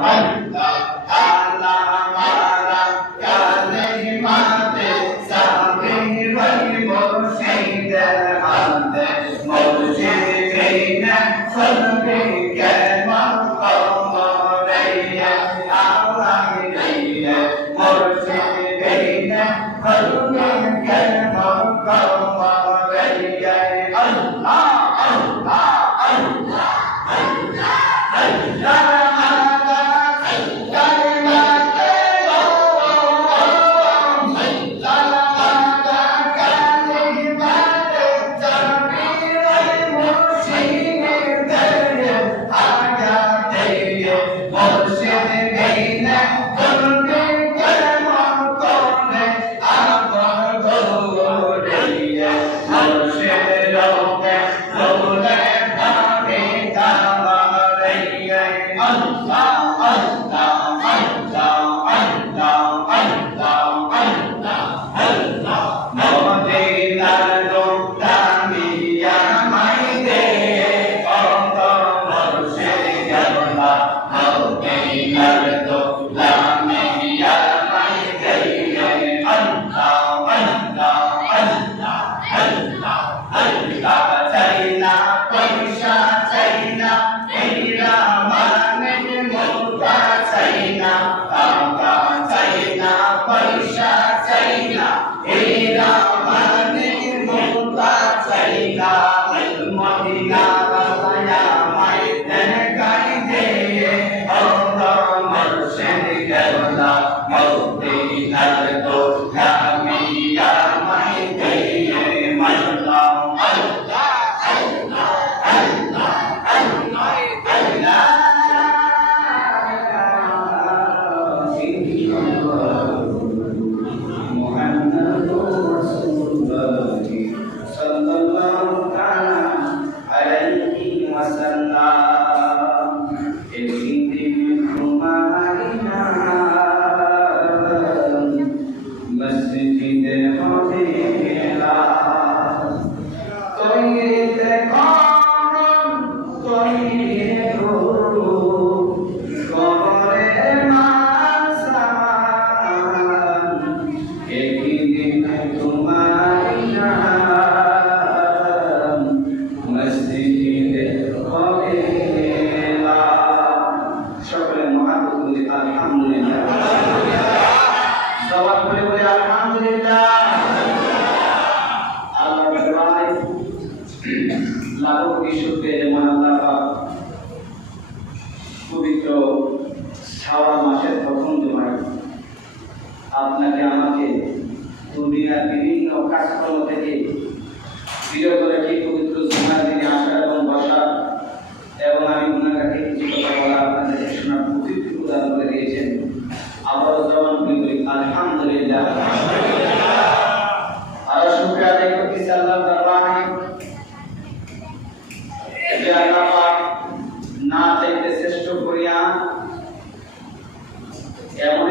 মসজিদে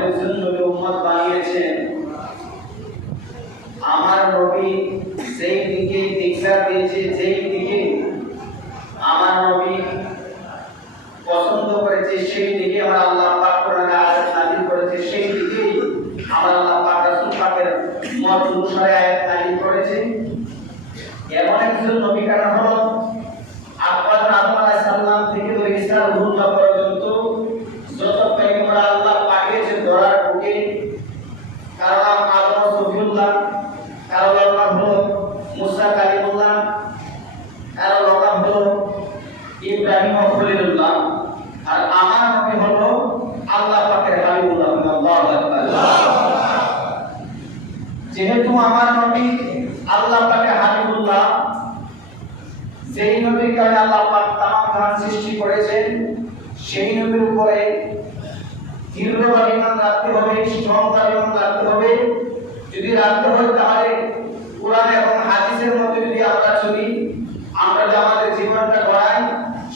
এমন জন্য উম্মত বানিয়েছেন। আমার নবী সেই দিকে দিকসা দিয়েছে যেই দিকে আমার নবী পছন্দ করেছে সেই দিকে আমার আল্লাহ পাক কোরআনে আয়াত নাযিল করেছে সেই দিকে আমার আল্লাহ পাক রাসূল পাকের মত অনুসারে আয়াত নাযিল করেছে এমন একজন নবী কারণ হলো আব্বাস আদম আলাইহিস সালাম থেকে ধরে ঈসা রুহুল্লাহ পর্যন্ত যত পয়গম্বর আল্লাহ পাঠিয়েছে ধরার বুকে কারও নাম আদম সফিউল্লাহ কারও নাম হলো মুসা কালিমুল্লাহ কারও নাম হলো ইব্রাহিম খলিলুল্লাহ আর আমার নবী হলো আল্লাহ পাকের হাবিবুল্লাহ আল্লাহু আকবার যেহেতু আমার নবী আল্লাহ পাকের হাবিবুল্লাহ যেই নবীর কারণে আল্লাহ পাক তামাম জাহান সৃষ্টি করেছেন, সেই নবীর উপরে দৃঢ়ভাবে ইমান রাখতে হবে স্ট্রংভাবে ইমান রাখতে হবে। যদি রাখতে হয় তাহলে কোরআন এবং হাদিসের মধ্যে যদি আমরা চলি, আমরা যে আমাদের জীবনটা গড়াই,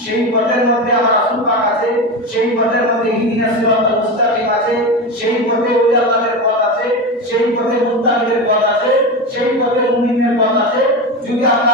সেই পথের মধ্যে আমার রাসূল পাক আছে, সেই পথের মধ্যে ইহদিনা সিরাতাল মুস্তাকিম আছে, সেই পথে ওলি আল্লাহর পথ আছে, সেই পথে মুত্তাকিদের পথ আছে, সেই পথে মুমিনের পথ আছে। যদি আমরা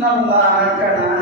إن الله كان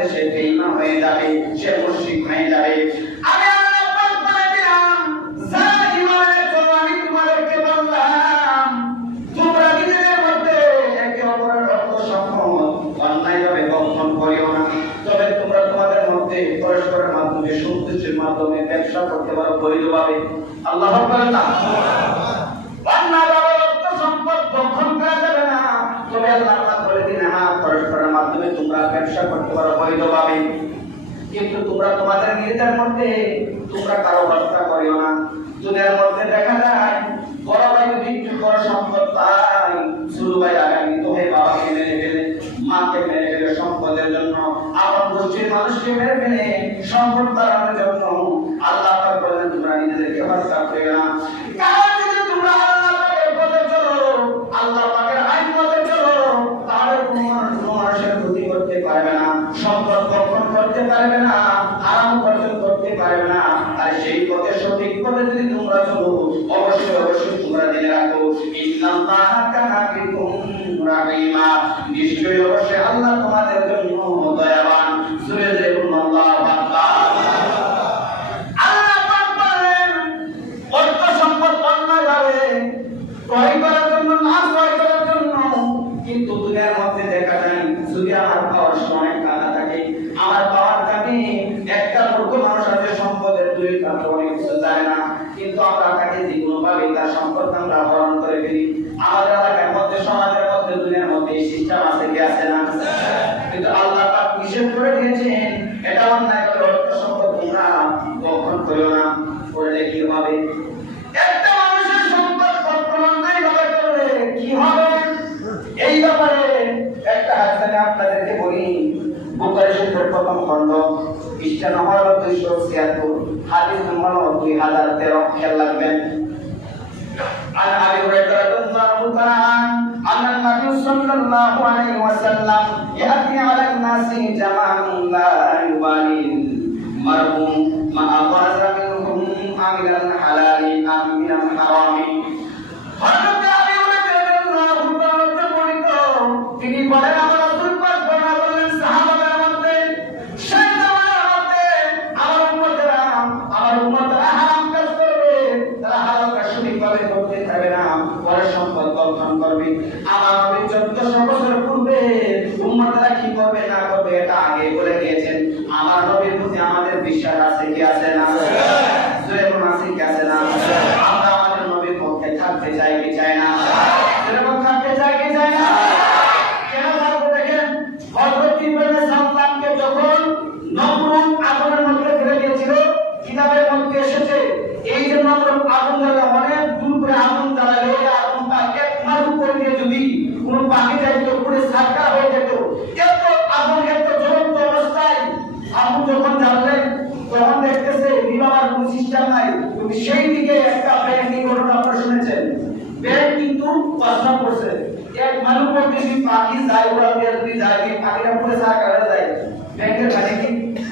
সাথে সে বেঈমান হয়ে যাবে, সে মুশরিক হয়ে যাবে। আমি বলে আমি তোমাদেরকে বললাম তোমরা মধ্যে একে অপরের অর্থ সম্পদ অন্যায়ভাবে বন্ধন করিও না। তবে তোমরা তোমাদের মধ্যে পরস্পরের মাধ্যমে সন্তুষ্টির মাধ্যমে ব্যবসা করতে পারো বৈধভাবে আল্লাহ বলেন না পারো বৈধভাবে। কিন্তু তোমরা তোমাদের নিজেদের মধ্যে, তোমরা কারও হত্যা করিও না। দুনিয়ার মধ্যে দেখা যায় বড় ভাই যদি বড় সম্পদ ছোট ভাই আগান্বিত হয়ে বাবাকে মেরে ফেলে, মাকে মেরে ফেলে সম্পদের জন্য। আপন গোষ্ঠীর মানুষকে মেরে ফেলে সম্পদ বাড়ানোর জন্য আল্লাহ বলেন, তোমরা নিজেদেরকে হত্যা করিও না কারণ যদি তোমরা আল্লাহ পাকের পথে চলো আল্লাহ পাকের আইন মতে চলো তাহলে কোনো মানুষ কোনো মানুষের ক্ষতি করতে পারবে না সম্পদ বক্ষণ করতে পারবে না আরাম অর্জন করতে পারবে না আর সেই পথে সঠিক পথে যদি তোমরা চলো অবশ্যই অবশ্যই তোমরা জেনে রাখো ইন্নাল্লাহা কানা বিকুম রাহিমা নিশ্চয়ই অবশ্যই আল্লাহ তোমাদের জন্য দয়াবান সুরে দেখুন আল্লাহু আকবার আল্লাহ পাক বলেন অর্থ সম্পদ অন্যায়ভাবে ক্রয় করার জন্য না ক্রয় করার জন্য কিন্তু দুনিয়ার মধ্যে দেখা যায় যদি আমার পাওয়ার সময় টাকা থাকে আমার পাওয়ার থাকে একটা মূর্খ মানুষ আছে সম্পদের দুই কাছে অনেক কিছু জানে না কিন্তু আমরা তাকে যে কোনো ভাবে তার সম্পদ আমরা হরণ করে ফেলি আমাদের এলাকার মধ্যে সমাজের মধ্যে দুনিয়ার মধ্যে এই সিস্টেম আছে কি আছে না কিন্তু আল্লাহ পাক নিষেধ করে দিয়েছেন এটা অন্যায় করে অর্থ সম্পদ তোমরা বক্ষণ করো না করলে কি হবে একটা মানুষের সম্পদ বক্ষণ অন্যায় ভাবে করলে কি হবে এই ব্যাপারে একটা হাদিসে আপনাদেরকে বলি বুখারী শরীফের প্রথম খণ্ড পৃষ্ঠা নম্বর হলো দুইশো ছিয়াত্তর হাদিস নম্বর হলো দুই হাজার তেরো খেয়াল রাখবেন عن ابي هريره رضي الله تعالى عنه ان النبي صلى الله عليه وسلم ياتي على الناس جمع لا يبالي المرء ما أبرز منهم من الحلال أم من الحرام আমার রসুল পাক আমার তারা না পরে সম্পদ করবে আমার বছর পূর্বে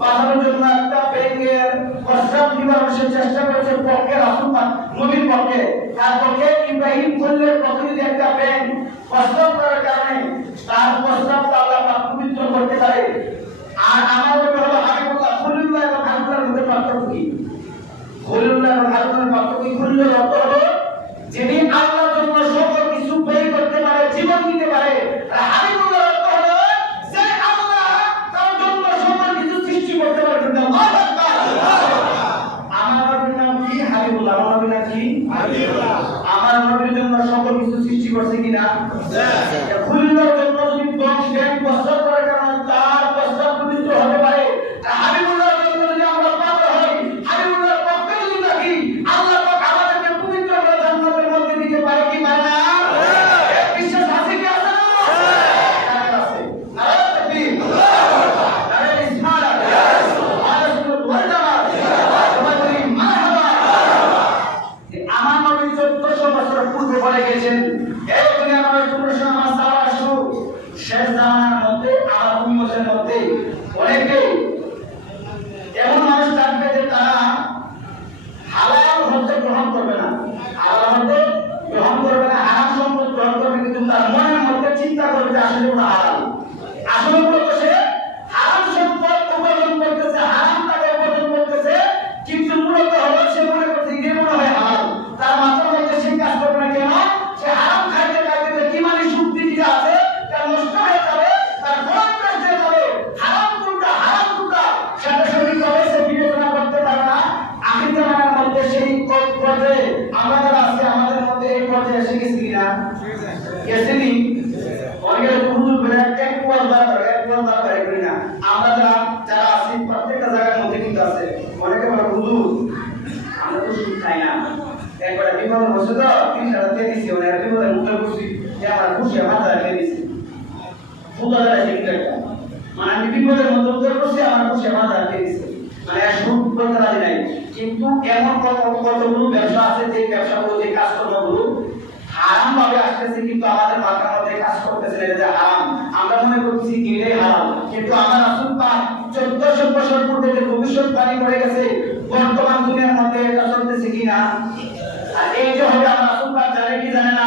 বাঁধানোর জন্য একটা পেঙ্গের প্রস্তাব নিবারণের চেষ্টা করেছে পক্ষের আসুন নবীন আর এই যে হলো আমার সুপার জানে কি জানে না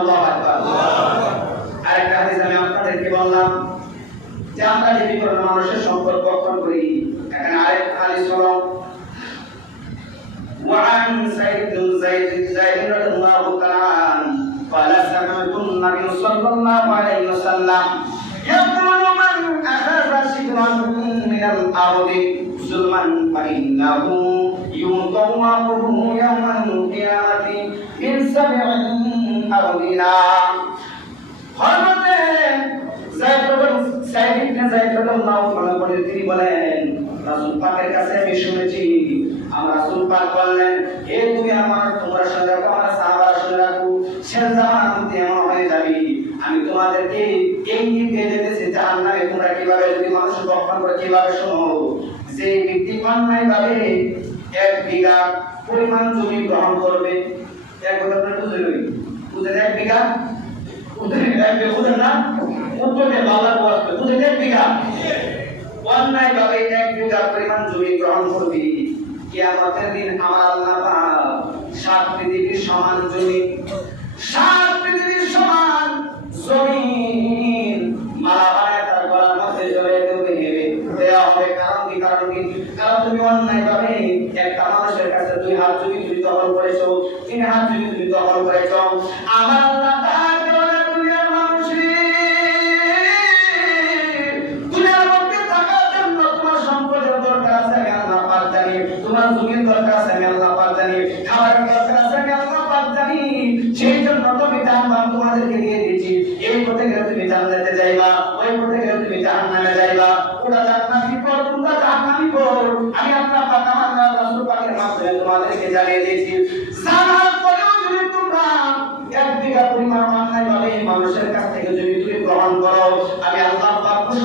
আল্লাহু আকবার আরেকটা হাদিস আমি আপনাদেরকে বললাম যে আমরা যে বিকরণ মানুষের সম্পদ গঠন করি এখানে আরেক হাদিস হলো وعن سعيد بن زيد زيد رضي الله تعالى عنه قال سمعت النبي صلى الله عليه وسلم يقول من أخذ شبرا من الأرض ظلما فإنه يطوقه يوم القيامة من سبع হারমিনা হযরতে তিনি বলেন কাছে আমি শুনেছি, আমরা রাসূল বললেন, হে তুমি আমার, তোমরা সঙ্গে আমার সাহাবারা সঙ্গে রাখো শেষ জামানা হয়ে যাবে। আমি তোমাদেরকে এই নিয়ে দিতেছি জাহান্নামে তোমরা কীভাবে, যদি মানুষ বক্ষণ করে কীভাবে শোনো? যে ব্যক্তি অন্যায় ভাবে এক বিঘা পরিমাণ জমি গ্রহণ করবে, এক কথা বুঝলেন এক বিঘা বুঝেন না উত্তরে বাংলা বলবে বুঝেন এক বিঘা। অন্যায় ভাবে এক বিঘা পরিমাণ জমি গ্রহণ করবি। কিয়ামতের দিন আমার আল্লাহ সাত পৃথিবীর সমান জমি, সাত পৃথিবীর সমান মালা বানায় তার গলার মধ্যে কারণ কি? কারণ তুমি অন্যায় ভাবে একটা মানুষের কাছে দুই হাত দখল করেছ তিন হাত যদি তুমি আমার আল্লাহ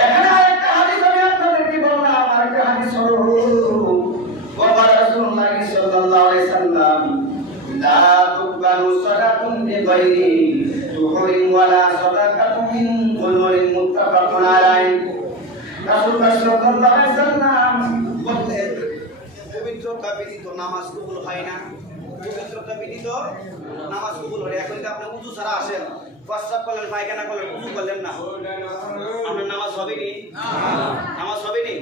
এখানে আরেকটা হাদিস আমি আপনাদেরকে বললাম, আরেকটা হাদিস হলো ওয়া রাসূলুল্লাহ সাল্লাল্লাহু আলাইহি সাল্লাম, লা তুকবালু সাদাকাতুন বিগাইরি তুহুরি ওয়ালা সাদাকাতুন মিন কুলুরিন মুত্তাফাকুন আলাইহি নামাজ কবুল হয় না। পবিত্রতা ব্যতীত নামাজ হয় এখন আপনি উজু ছাড়া আসেন? প্রস্রাব করলেন পায়খানা করলেন উজু করলেন না। আপনার নামাজ হবে নি। নামাজ হবে নি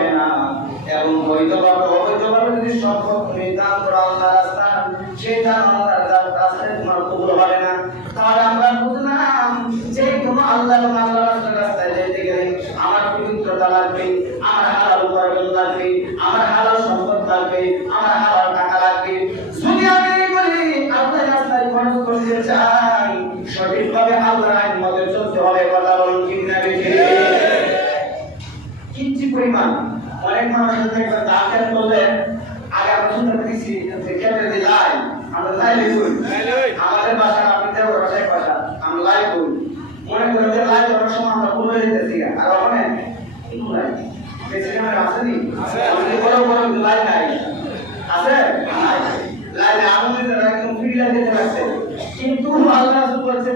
হবে না। এবং বৈধভাবে অবৈধভাবে যদি সম্পদ নির্ধারণ করা আল্লাহ রাস্তার সেটা তার রাস্তায় তোমার কবুল হবে না। তাহলে আমরা বুঝলাম যে তোমার আল্লাহ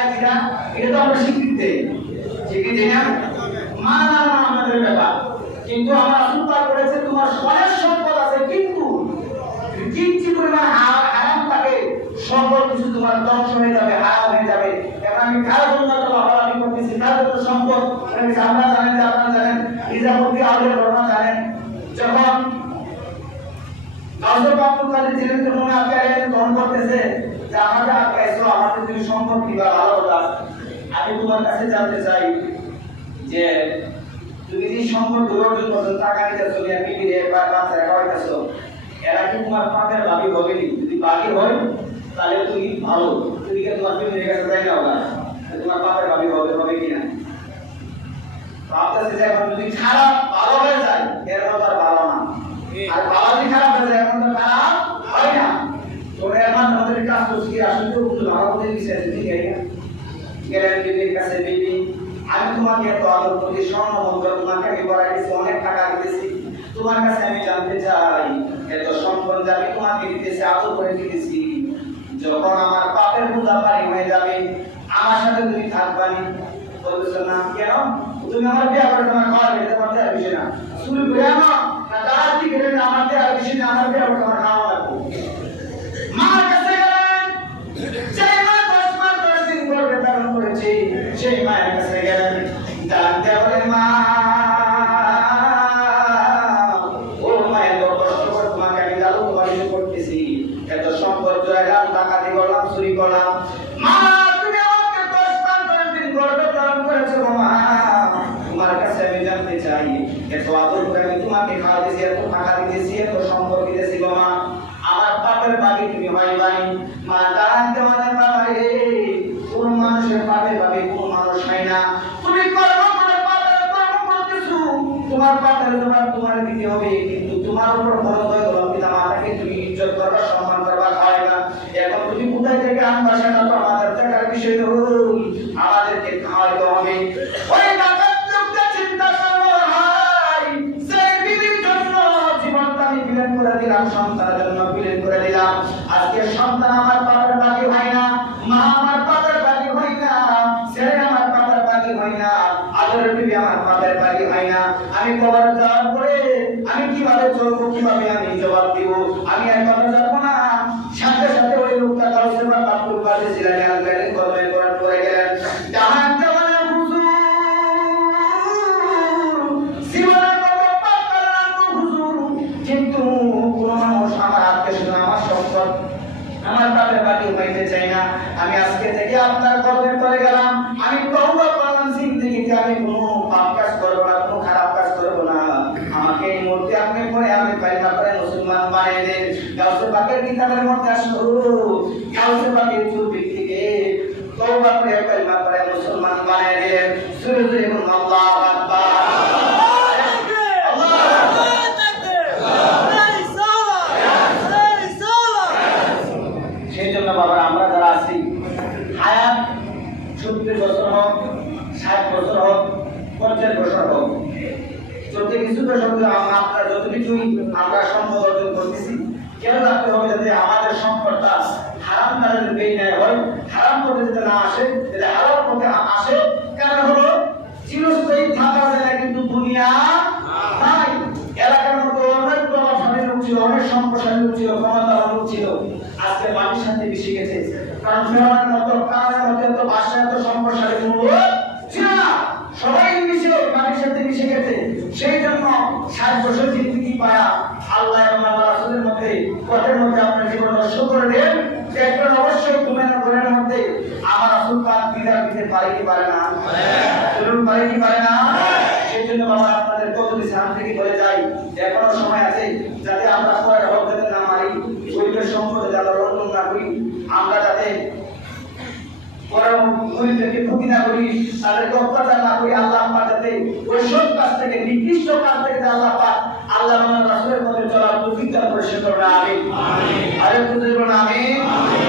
আয়াত এটা তো আমরা স্বীকৃতি দেই। স্বীকৃতি না? মানা না আমাদের ব্যাপার। কিন্তু আমার রাসূল পাক বলেছে তোমার অনেক সম্পদ আছে, কিন্তু কিঞ্চি পরিমাণ হারাম থাকে সম্পদ কিছু তোমার ধ্বংস হয়ে যাবে, হারাম হয়ে যাবে। এখন আমি কারও জন্য তো আমি করতেছি? তাদের তো সম্পদ। আপনারা জানেন যে আপনারা জানেন ইজামতি আউলের ঘটনা জানেন। যখন গাজর বাবু কাছে ছিলেন, তখন আকারে গ্রহণ করতেছে যে তোমার তোমার পাপের বাকি হবে নি? যদি বাকি তুমি খারাপ ভালো হয়ে যায়, এর মতো আর ভালো না। আর ভালো খারাপ হয়ে যায়, এখন তো খারাপ হয় না। এর মাধ্যমে আমাদের কাজ ঠিক আছে গেলেন বিবির কাছে বিবি আমি তোমাকে এত আদর করি তোমাকে আমি বড়াই দিয়েছি অনেক টাকা দিতেছি। তোমার কাছে আমি জানতে চাই, এত তোমাকে দিতেছি, আদর করে দিতেছি। যখন আমার পাপের বোঝা যাবে, আমার সাথে তুমি থাকবানি বলতেছো, না, কেন? তুমি আমার বিয়ে করে, তোমার পারতে আর না। শুরু করে আনো না তার আমার না, আমার বিয়ে তোমার খাওয়া লাগবে। মার কোথায় থেকে আমি কোনো পাপ কাজ করব না কোনো খারাপ কাজ করব না আমাকে এই মুহূর্তে আপনি পরে আমি কালিমা তারপরে মুসলমান বানিয়ে দেন গাউসে পাকের কিতাবের মধ্যে আসলো গাউসে পাকের চুল ব্যক্তিকে তওবা করে কালিমা করে মুসলমান বানিয়ে দিলেন সুরে সুরে বলুন আল্লাহু আকবার আল্লাহু আকবার সেই জন্য বাবা আমরা যারা আছি হায়াত সত্তর বছর হোক ষাট বছর হোক পঞ্চাশ বছর হোক যদি কিছু বছর আপনারা যত কিছুই আমরা সম্পদ অর্জন করতেছি কেন রাখতে হবে যাতে আমাদের সম্পদটা হারাম দ্বারা যদি বেরিয়ে হয় হারাম পথে যাতে না আসে যাতে হারাম পথে আসে কারণ হলো চিরস্থায়ী থাকার জায়গায় কিন্তু দুনিয়া নাই এলাকার মধ্যে অনেক প্রভাবশালী লোক ছিল অনেক সম্প্রসারী লোক ছিল ক্ষমতাবান লোক ছিল আজকে মাটির সাথে মিশে গেছে। কারণ ফেরানের মতো কারণের মধ্যে তো বাসা এত সম্প্রসারী ছিল সবাই মিশে মাটির সাথে মিশে গেছে। সেই জন্য ষাট বছর জিন্দিগি পায়া আল্লাহ এবং আল্লাহ রাসূলের মধ্যে পথের মধ্যে আপনার জীবন নষ্ট করে দেন। একজন অবশ্যই ঘুমের ঘরের মধ্যে আমার রাসূল পাক বিদায় দিতে পারে কি পারে না? চলুন পারে কি পারে না? সেই জন্য বাবা আপনাদের কত সামনে থেকে বলে যাই এখনও সময় আছে যাতে আমরা পরের হক যাতে না মারি গরিবের সম্পদে যারা লন্ডন না করি আমরা যাতে বরং গরিবদেরকে ক্ষতি না তাদেরকে অত্যাচার না করে আল্লাহ পাঠাতে ওই সব কাজ থেকে নির্দিষ্ট কাজ থেকে আল্লাহ পাক আল্লাহ রাসূলের পথে চলার প্রতিজ্ঞা করে। সে করবে আমি আরে আমিন।